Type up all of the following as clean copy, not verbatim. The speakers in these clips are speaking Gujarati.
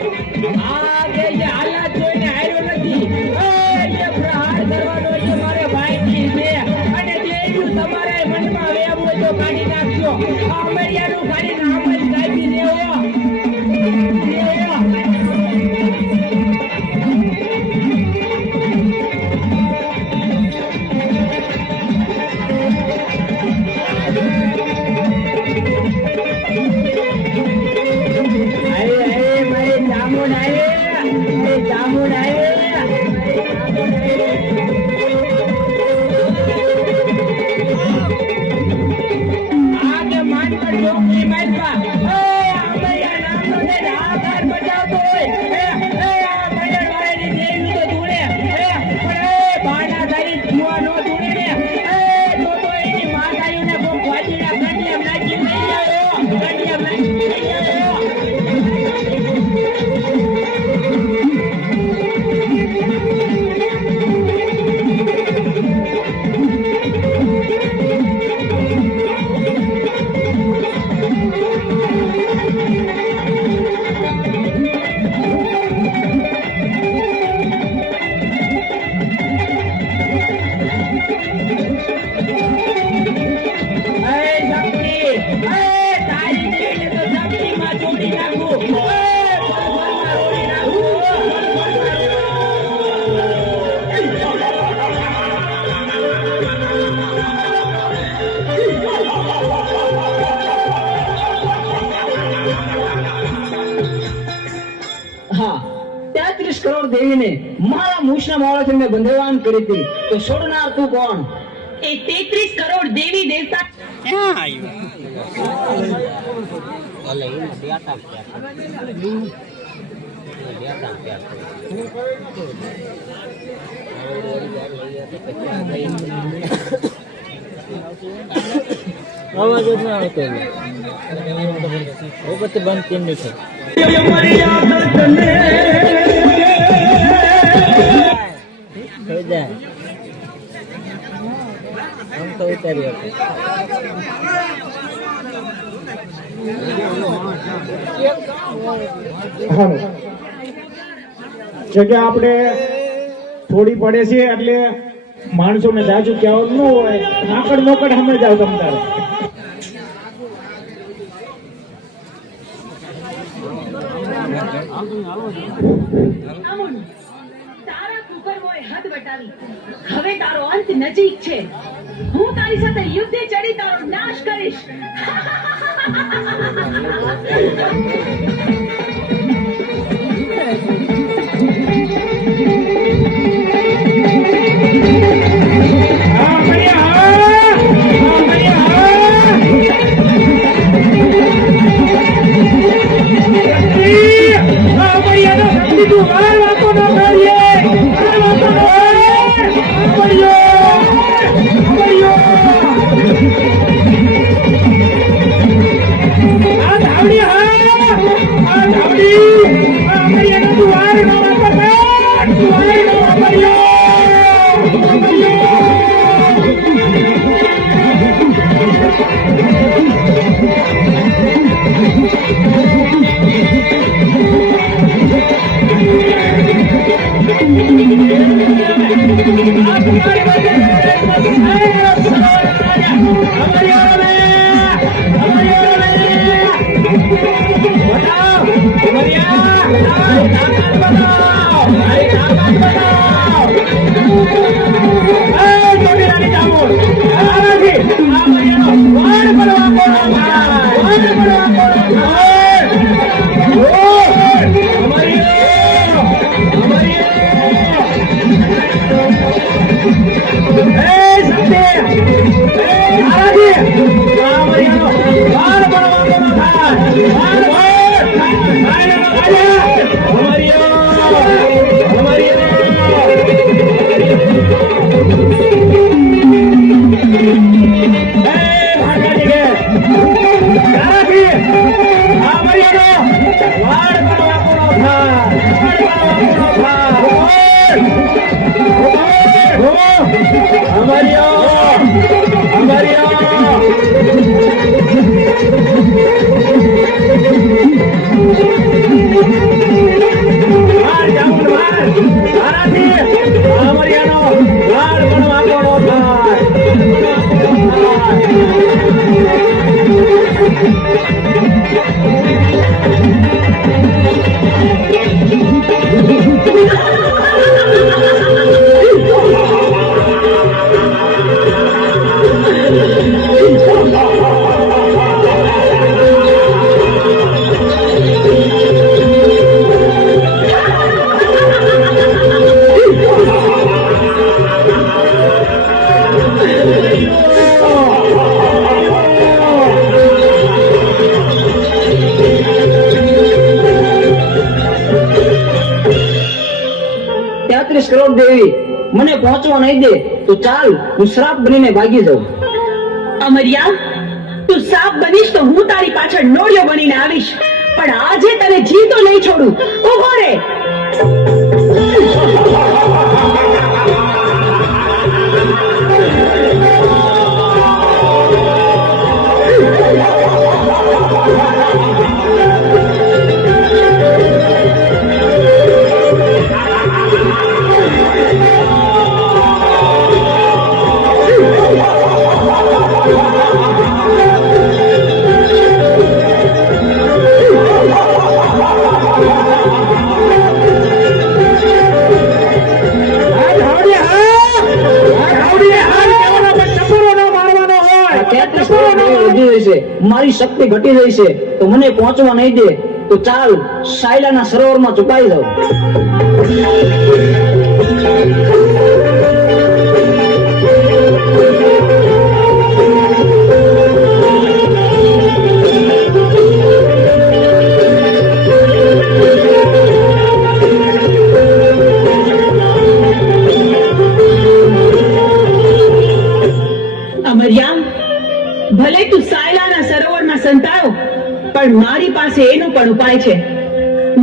આ જે હાલત જોઈને હાર્યો નથી. એ પ્રહાર કરવાનો છે મારે ભાઈની છે અને દેવું તમારે મનમાં વેમ હોય તો કાઢી નાખજો. આ અમરિયાનું ખાલી નામ જ કાઢી દેવો. મારા મૂછના માળાથી મેં બંધવાન કરી હતી તો છોડનાર તું કોણ? એ 33 કરોડ દેવી દેવતા ક્યાં અવાજ જ ના આવતો પછી બંધ કેમ નહીં થાય? જગ્યા આપણે થોડી પડે છે એટલે માણસોને જાજુ કહેવાનું ન હોય. આકડ મોકડ સામે જાવ તમ તારે. તારા કુકરમોએ હદ વટાવી. હવે તારો અંત નજીક છે. હું તારી સાથે યુદ્ધે ચડી તારો નાશ કરીશ. અમારી પહોંચવા નહીં દે તો ચાલ હું શ્રાપ બનીને ભાગી જાઉં. અમરિયા, તું સાપ બનીશ તો હું તારી પાછળ નોળિયો બનીને આવીશ, પણ આજે તને જીવતો નહીં છોડું. ઉભો રે. મારી શક્તિ ઘટી રહી છે તો મને પહોંચવા નહીં દે તો ચાલ સાયલાના સરોવરમાં છુપાઈ જાઉં. અમરિયા, ભલે તું સાયલાના સરોવરમાં સંતાયો, પણ મારી પાસે એનો પણ ઉપાય છે.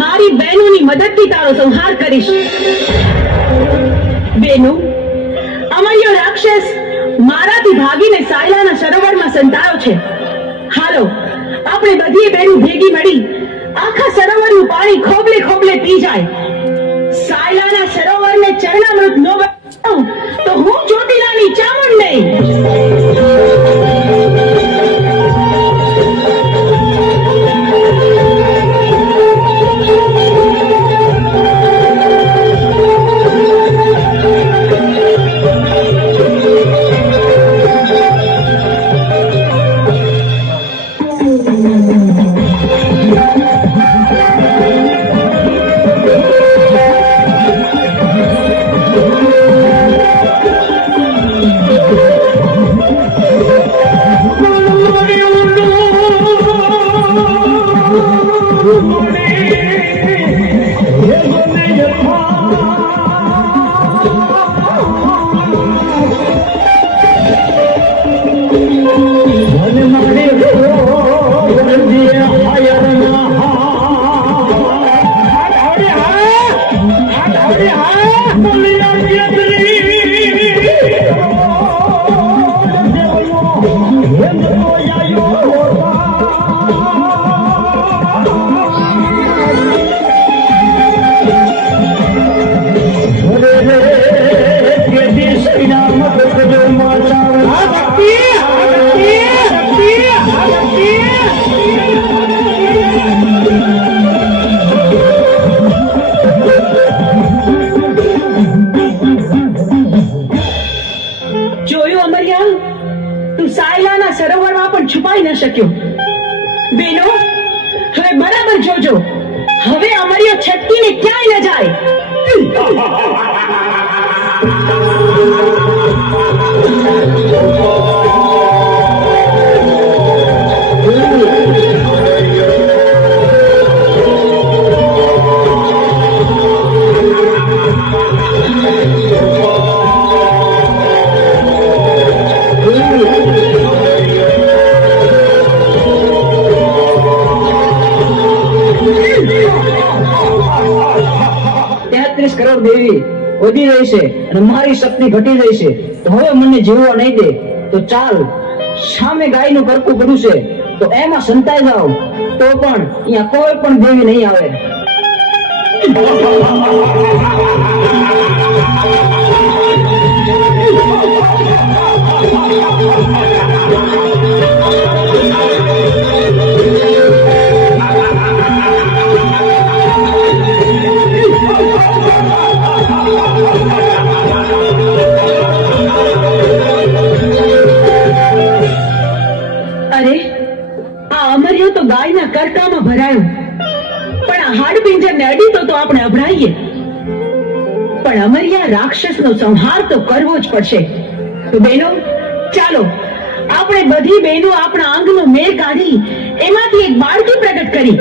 મારી બહેનોની મદદથી તારો સંહાર કરીશ. બેનો, અમરિયો રાક્ષસ મારાથી ભાગીને સાયલાના સરોવરમાં સંતાયો છે. હાલો, આપણે બધી બહેનો ભેગી મળી આખા સરોવરનું પાણી ખોબલે ખોબલે પી જાય. સાયલાના સરોવરને ચરણામૃત ન બનાવું તો હું જ્યોતિલાની ચામુંડ નહીં. સરોવરમાં પણ છુપાઈ ન શક્યો. બેનો, હવે બરાબર જોજો, હવે અમરિયો છટકીને ક્યાંય ન જાય. દેવી વધી રહી છે અને મારી શક્તિ ઘટી રહી છે તો હવે મને જીવવા નહીં દે તો ચાલ સામે ગાયનું કરકું પડ્યું છે તો એમાં સંતાઈ જાવ તો પણ અહીંયા કોઈ પણ દેવી નહીં આવે. અરે, આ અમરિયો તો ગાયના કરકામાં ભરાયો, પણ આ હાડપિંજરને અડીતો તો આપણે અભડાઈએ. પણ અમરિયા રાક્ષસનો સંહાર તો કરવો જ પડશે. તો બહેનો, ચાલો આપણે બધી બહેનો આપણા અંગનો મેળ કાઢી એમાંથી એક બાળકી પ્રગટ કરી.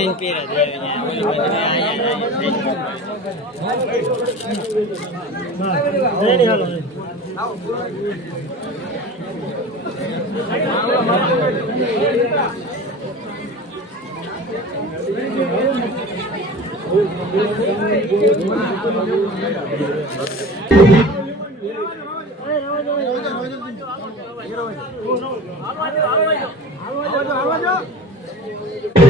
નાઈન પીર જ અહીંયા ઓલી બાજુ